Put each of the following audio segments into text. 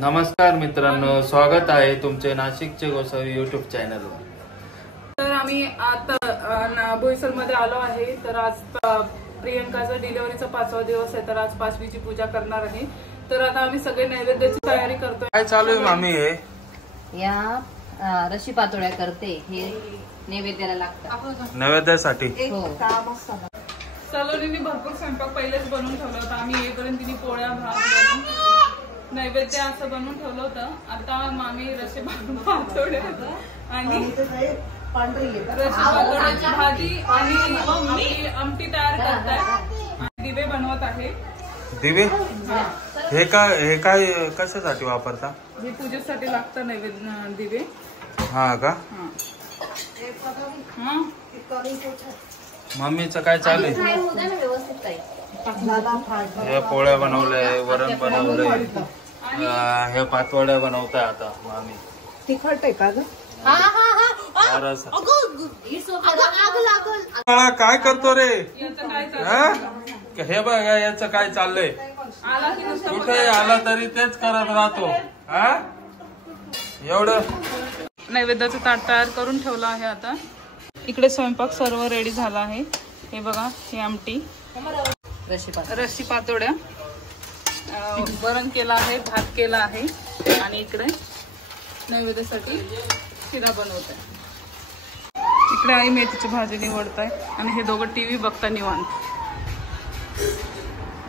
नमस्कार मित्रांनो, स्वागत आहे तुमचे नाशिकचे गोसावी युट्यूब चॅनलवर। तर आम्ही आता बोईसर मध्ये आलो आहे। तर आज प्रियंकाचा डिलिव्हरीचा 5वा दिवस आहे, तर आज 5वीची पूजा करणार आहे। तर आता आम्ही सगळे नैवेद्याची तयारी करतोय। काय चालू आहे मामी? हे या रशी पातोळ्या करते, हे नैवेद्याला लागतात नैवेद्यासाठी। सलोनीने भरपूर स्वयंपाक पहिलेच बनवून ठेवला होता। आम्ही येईपर्यंत तिने पोळ्या भात बनवून नैवेद्य असं बनवून ठेवलं होतं। आता मामी रशी पातोड्या आणि रशी पातोड्याची भाजी आणि आमटी तयार करताय आणि दिवे बनवत आहे। दिवे हे काय कशासाठी वापरता? हे पूजेसाठी लागतं नैवेद्य दिवे। हा का? मम्मीचं काय चालू आहे? हे पोळ्या बनवलंय, वरण बनवलंय, हे पातवड्या बनवताय आता मामी। तिखट आहे का ग? काय करतो रे? हे बघा याचं काय चाललंय? कुठे आला तरी तेच करत राहतो। हा एवढं नैवेद्याचं ताट तयार करून ठेवलं आहे। आता इकडे स्वयंपाक सर्व रेडी झाला आहे। हे बघा, ही आमटी, रशी पातोड्या, वरण केला आहे, भात केला आहे आणि इकडे नैवेद्यासाठी शिरा बनवत आहे। इकडे आई मेथीची भाजी निवडत आहे आणि हे दोघं टीव्ही बघता निवांत।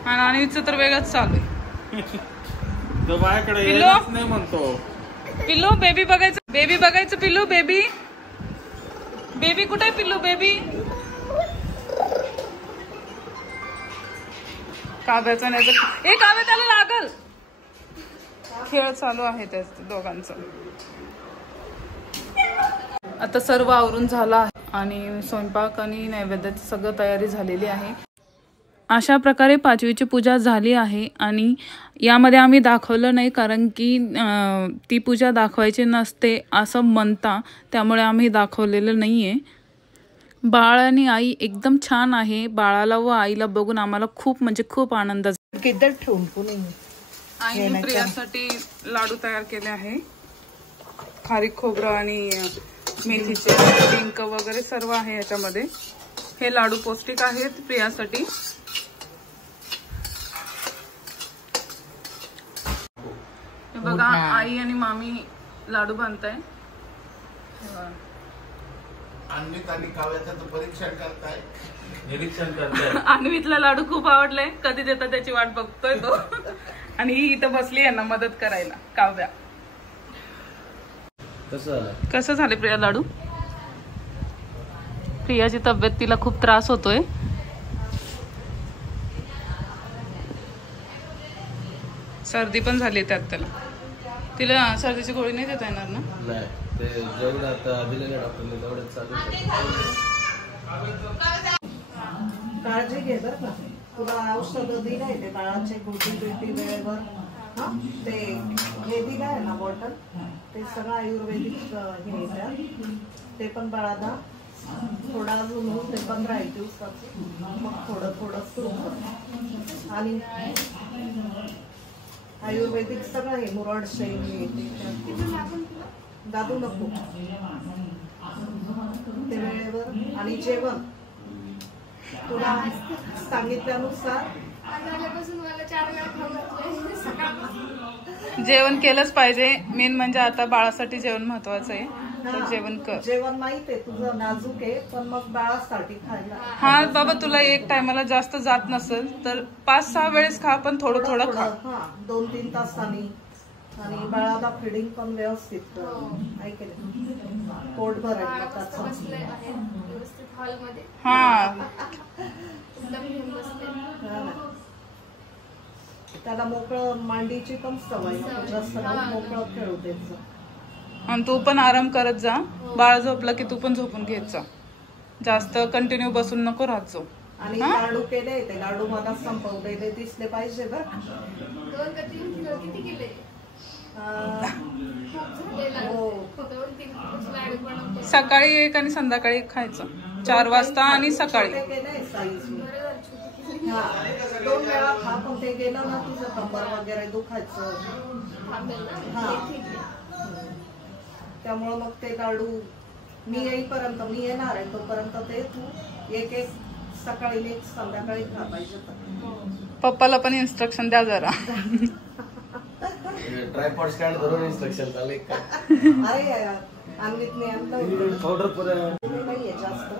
आणि आणवीचं तर वेगळंच चालू आहे। तो माझ्याकडे नाही म्हणतो। पिल्लू बेबी बघायचं पिल्लू बेबी कुठे आहे? पिल्लू बेबी काव्याचा नाही तर एक काव्य त्याला लागल। खेळ चालू आहे त्या दोघांचा। आता सर्व आवरून झाला आहे आणि स्वयंपाक आणि नैवेद्याची सगळं तयारी झालेली आहे। अशा प्रकारे 5वीची पूजा झाली आहे आणि यामध्ये आम्ही दाखवलं नाही कारण की ती पूजा दाखवायची नसते असं म्हणता, त्यामुळे आम्ही दाखवलेलं नाहीये। बाळ आणि आई एकदम छान आहे। बाळाला व आईला बघून आम्हाला खूप म्हणजे खूप आनंद झाला। आईने प्रियासाठी लाडू तयार केले आहे। खारीक खोबरं आणि मेथीचे डिंक वगैरे सर्व आहे याच्यामध्ये। हे लाडू पौष्टिक आहेत प्रियासाठी। बघा, आई आणि मामी लाडू बांधताय। निरीक्षण करताय। अन्वितला लाडू खूप आवडले, कधी देतात त्याची वाट बघतोय तो। आणि ही इथं बसली यांना मदत करायला। काव्या, कसं झाले प्रिया लाडू? प्रियाची तब्येत, तिला खूप त्रास होतोय। सर्दी पण झाली त्यात त्याला। तिला सर्दीची गोळी नाही देता येणार ना? नाही, ते जेवढं आता दिलेलं डॉक्टरने तेवढंच चालू आहे। काळजी घे बरं का, तुला औषध दिलंय ते बाळाचे गोटी पेटी वेळेवर, ते हे दिलं आहे ना बॉटल, ते सगळं आयुर्वेदिक हे येतात, ते पण बाळाला थोडा अजून होऊन ते 15-1 दिवसाचं मग थोडं थोडं सुरू कर। आणि आयुर्वेदिक सगळं हे मुरड शैली दाबू नको ते वेळेवर। आणि जेवण तुला सांगितल्यानुसार जेवण केलंच पाहिजे। मेन म्हणजे आता बाळासाठी जेवण महत्वाचं आहे, तर जेवण कर। जेवण माहित आहे तुझं नाजूक आहे, पण मग बाळासाठी खायला। हा बाबा, तुला एक टायमाला जास्त जात नसेल तर 5-6 वेळेस खा, पण थोडं थोडं खा। 2-3 तासांनी। आणि बाळाला फिडिंग पण व्यवस्थित ऐकले, पोट भरेल हा। त्याला मोकळं मांडीची पण सवय, जास्त मोकळं खेळू द्यायचं। आणि तू पण आराम करत जा। बाळ झोपलं की तू पण झोपून घेत जा, जास्त कंटिन्यू बसून नको राहत जाऊ। आणि लाडू केले, ते लाडू मला संपवलेले दिसले पाहिजे बरं। सकाळी एक आणि संध्याकाळी एक खायचं, 4 वाजता आणि सकाळी। हा 2 वेळा खा, पण ते गेलं ना तुझं कंबर वगैरे दुखायचं. हा त्यामुळं मग ते लाडू मी येईपर्यंत, मी येणार आहे तोपर्यंत ते तू एक सकाळी एक संध्याकाळी खा पाहिजे तर. पप्पाला पण इन्स्ट्रक्शन द्या जरा. ट्रायपॉड स्टँड धरून इन्स्ट्रक्शन चालले का? अरे अन्वितने आणलं पावडर पुऱ्या नाहीये जास्त,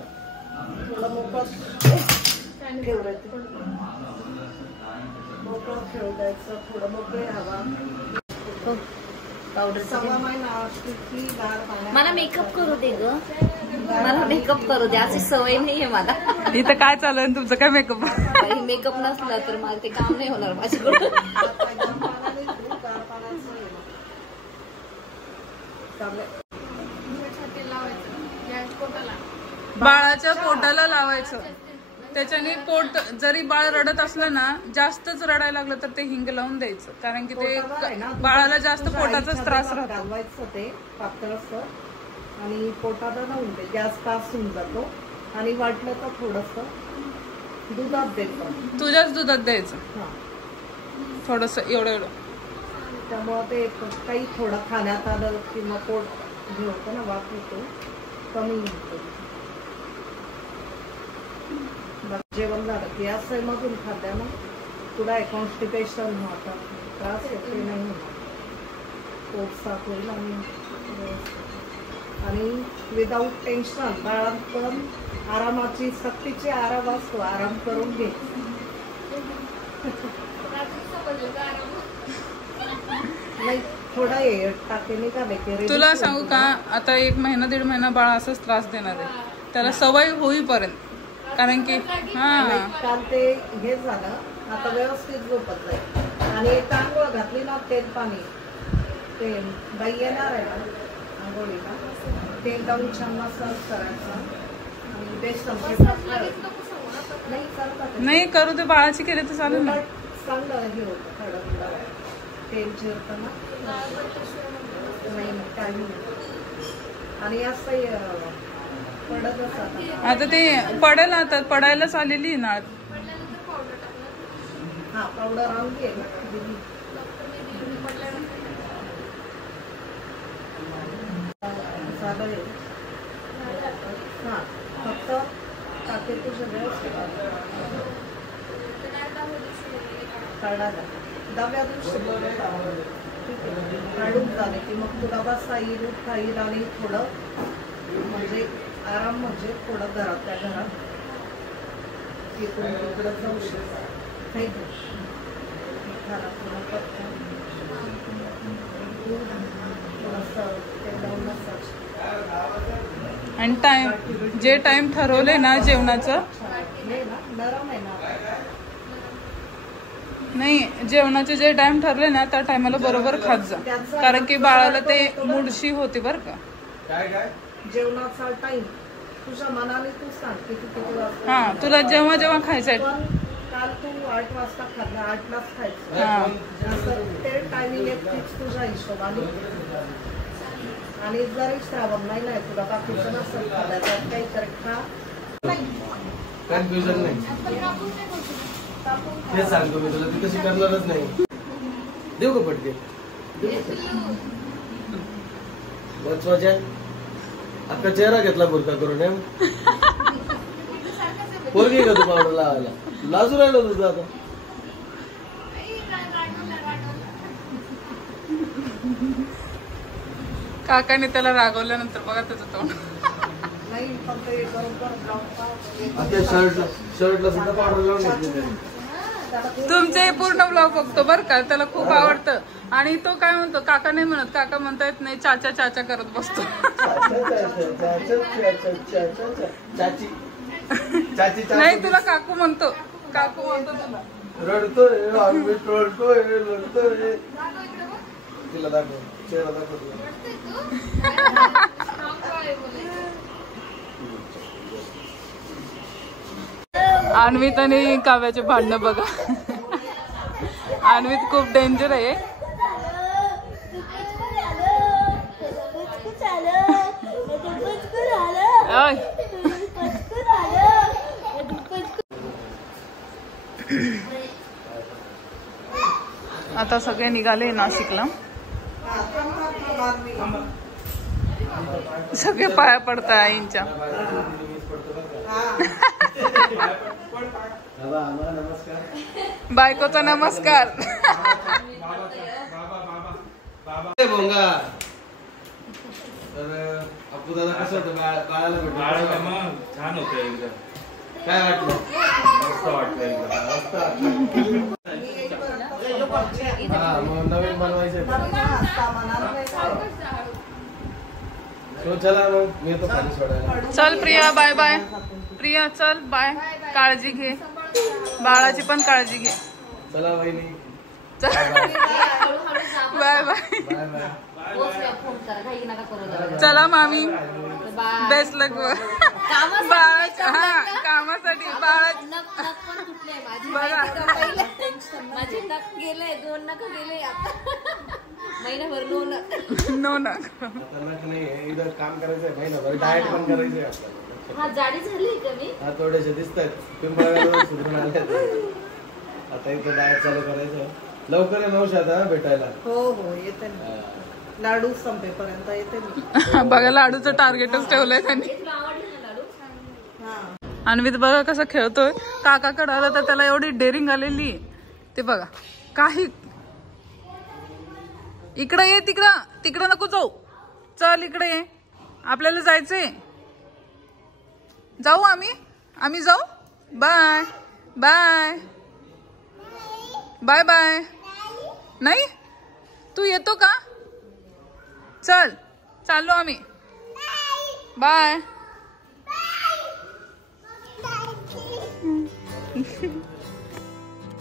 थोडं मोकळं ठेवू द्यायचं, मोकळं ठेवू द्यायचं, थोडं मोकळे हवा. पावडर 1.5 महिना किती गार पाण्यात. मला मेकअप करू दे ग, मला मेकअप करू दे, अशी सवय नाहीये मला. इथं काय चालू आहे तुमचं? काय मेकअप? मेकअप नसला तर मला ते काम नाही होणार माझ्याकडून. बाळाच्या पोटाला लावायचं, त्याच्याने पोट जरी बाळ रडत असलं ना, जास्तच रडायला लागलं तर ते हिंग लावून द्यायचं, कारण की ते बाळाला जास्त पोटाचाच त्रास राहतो. घालवायचं ते पातळ असं आणि पोटाला लावून ते गॅस पास होऊन जातो. आणि वाटलं तर थोडस दुधात द्यायचं, तुझ्याच दुधात द्यायचं हा. थोडस एवढं. त्यामुळं ते काही थोडं खाण्यात आलं किंवा पोट हे होतं ना, वाफ होतो, कमी होतो. जेवण झालं की असं मधून खाल्ल्यानं तुला कॉन्स्टिपेशन होता, त्रास होते नाही होणार, पोट साफ होईल. आणि विदाऊट टेन्शन बाळात पण आरामाची सक्तीची आराम असतो, आराम करून घे. नाही थोडा टाके निघाले की तुला सांगू का, आता 1 महिना 1.5 महिना बाळ असंच त्रास देणार आहे, त्याला सवय होईपर्यंत. कारण की काल ते हे झालं, आता व्यवस्थित झोपत जाईल. आणि एक आंघोळ घातली ना, तेल पाणी, ते बाई येणार आहे ना आंघोळीला, ते एकदम छान मसाज करायचा आणि बेसन नाही करतात, नाही करू दे, बाळाची केली तर चालेल ना. चांगलं हे होतं, थोडं तेल जिरतं ना, नाही काही नाही. आणि असं पडतच आता ते पडेल, आता पडायलाच आलेली नाळ. हा पावडर आणली हा, फक्त टाके तुझं व्यवस्थित काढायला डब्या दिवशी काढून झाले की मग तुला बसा येईल, उठता येईल. आणि थोडं म्हणजे आराम, म्हणजे थोडं घरातल्या घरात तिकडून तिकडं जाऊ शकतो. नाही आणि टाइम, जे टाइम ठरवले ना जेवणाचं, नरम आहे ना, नाही जेवणाचे जे टाइम ठरले ना त्या टायमाला बरोबर खात जा, कारण की बाळाला ते मुडशी होते बरं का. जेवणाचा टाइम तुझ्या मनाने तू सांग की तू किती वाजता. हा, तुला जेव्हा जेव्हा खायचंय. काल तू 8 वाजता खाल्ला, 8लाच खायचं, असं ते टायमिंग एक फिक्स तुझ्या हिशोबाने. आणि जरी श्रावण महिना आहे तुला बाकीचं नसेल खाल्ल्याचं काहीतरी खा. कन्फ्युजन नाही, हे सांगतो मी तुला, ती कशी करणारच नाही. देऊ का पटके वाचवाच्या अख्खा चेहरा घेतला बुरका करून. पोरगी का तू पावडर लावायला? लाजू राहिलो तुझं आता. काकाने त्याला रागवल्यानंतर बघा त्याचं तोंड. शर्टला सुद्धा पावडर लावून घेतली. तुमचे पूर्ण ब्लॉग बघतो बरं का, त्याला खूप आवडतं. आणि तो काय म्हणतो, काका नाही म्हणत, काका म्हणता येत नाही, चाचा चाचा करत बसतो. नाही तुला काकू म्हणतो, काकू म्हणतो तुला. रडतोय रडतोय. तिला दाखव, चेहरा दाखव. अन्वित आणि काव्याचे भांडणं बघा. अन्वित खूप डेंजर आहे. आता सगळे निघाले नाशिकला. सगळे पाया पडताय आईंच्या. बायकोचा नमस्कार. भोंगा तर आपू दादा कसं होतं बाळाला भेटलं छान होतं एकदम. काय वाटलं? मस्त वाटलं एकदम. मग नवीन बनवायचं तो चला मग मी येतो खाली सोडायला. चल प्रिया बाय बाय. प्रिया चल बाय. काळजी घे, बाळाची पण काळजी घे. चला वहिनी बाय बाय. Bye bye. चला मामी बेस्ट लक. बाळाच्या कामासाठी बाळाची बघा माझे नख गेले, 2 नख गेले आता महिनाभर. नो नक. आता नख नाही इथं काम करायचंय महिनाभर. डाएट पण करायचंय आपल्याला. हा जाडी झाली कमी. हा थोडेसे दिसतात पिंपळगावला सुरून आले आता इथं डाएट चालू करायचं. लवकर नऊशे आता भेटायला. हो हो येते ना. लाडू संपेपर्यंत येते मी. बघा लाडूचं टार्गेटच ठेवलंय त्यांनी. अन्वित बघा कसं खेळतोय. काकाकडे आलं तर त्याला एवढी डेअरिंग आलेली. ते बघा काही इकडं ये, तिकडं नको जाऊ. चल इकडे ये, आपल्याला जायचंय. जाऊ आम्ही जाऊ. Bye bye bye bye. नाही तू येतो का? चल चाललो आम्ही. बाय.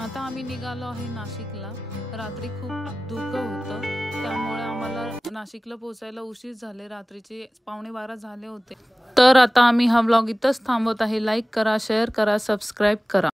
आता आम्ही निघालो आहे नाशिकला. रात्री खूप धुकं होतं, त्यामुळे आम्हाला नाशिकला पोहोचायला उशीर झाले. रात्रीचे 11:15 झाले होते. तर आता आम्ही हा व्लॉग इथंच थांबवत आहे. लाईक करा, शेअर करा, सबस्क्राईब करा.